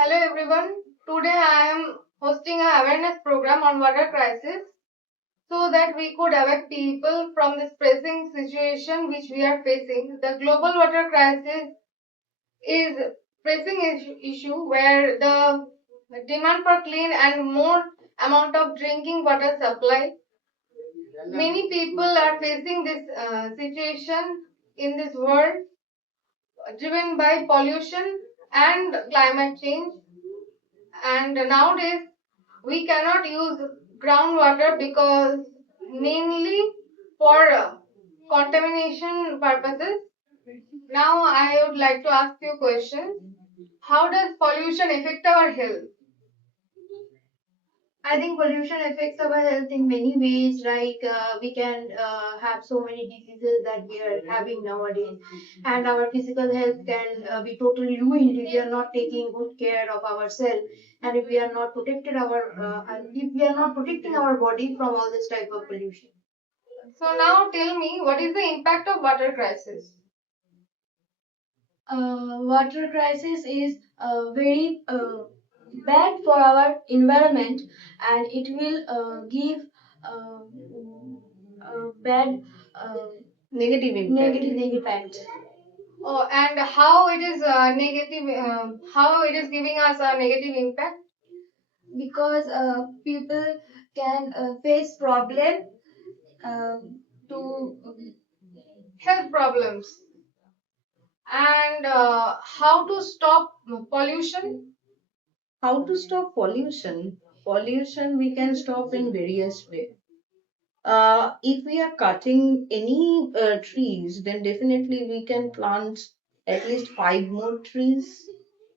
Hello everyone. Today I am hosting a awareness program on water crisis so that we could awake people from this pressing situation which we are facing. The global water crisis is pressing issue where the demand for clean and more amount of drinking water supply. Many people are facing this situation in this world driven by pollution and climate change. And nowadays we cannot use groundwater because mainly for contamination purposes. Now I would like to ask you questions. How does pollution affect our health? I think pollution affects our health in many ways. Like we can have so many diseases that we are having nowadays, and our physical health can be totally ruined if we are not taking good care of ourselves, and if we are not protected and if we are not protecting our body from all this type of pollution. So now tell me, what is the impact of water crisis? Water crisis is very bad for our environment, and it will give uh, bad negative impact. Oh, and how it is negative? How it is giving us a negative impact? Because people can face problem uh, to Health problems. And how to stop pollution? How to stop pollution? Pollution we can stop in various ways. If we are cutting any trees, then definitely we can plant at least five more trees.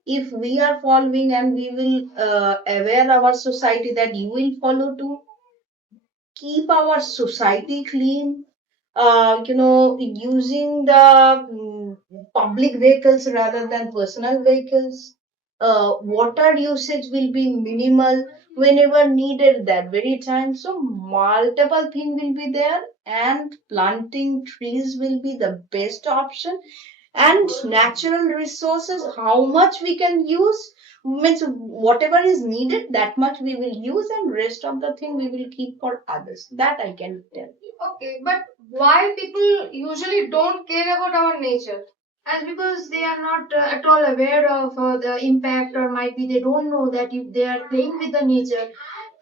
If we are following and we will aware our society that you will follow to keep our society clean, using the public vehicles rather than personal vehicles. Water usage will be minimal whenever needed that very time. So multiple things will be there, and planting trees will be the best option. And natural resources, how much we can use, means whatever is needed that much we will use, and rest of the thing we will keep for others. That I can tell. Okay, but why people usually don't care about our nature? As because they are not at all aware of the impact, or might be they don't know that if they are playing with the nature,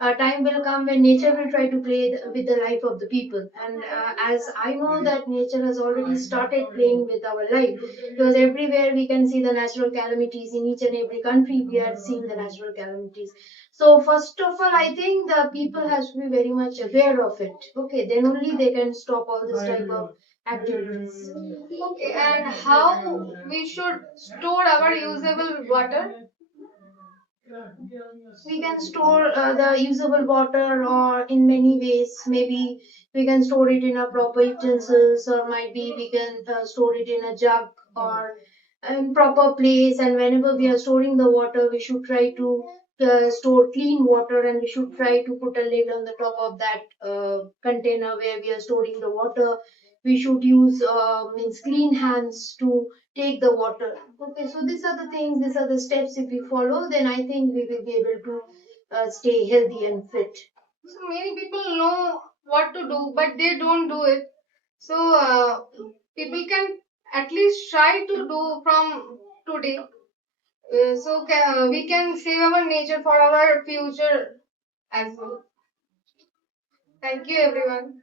a time will come when nature will try to play with the life of the people. And as I know that nature has already started playing with our life, because everywhere we can see the natural calamities. In each and every country we are seeing the natural calamities. So first of all, I think the people has to be very much aware of it. Okay, then only they can stop all this type of activities. Okay, and how we should store our usable water? We can store the usable water or in many ways. Maybe we can store it in a proper utensils, or might be we can store it in a jug or in proper place. And whenever we are storing the water, we should try to store clean water, and we should try to put a lid on the top of that container where we are storing the water. We should use means clean hands to take the water. Okay, so these are the things, these are the steps. If we follow, then I think we will be able to stay healthy and fit. So many people know what to do, but they don't do it. So people can at least try to do from today. We can save our nature for our future as well. Thank you, everyone.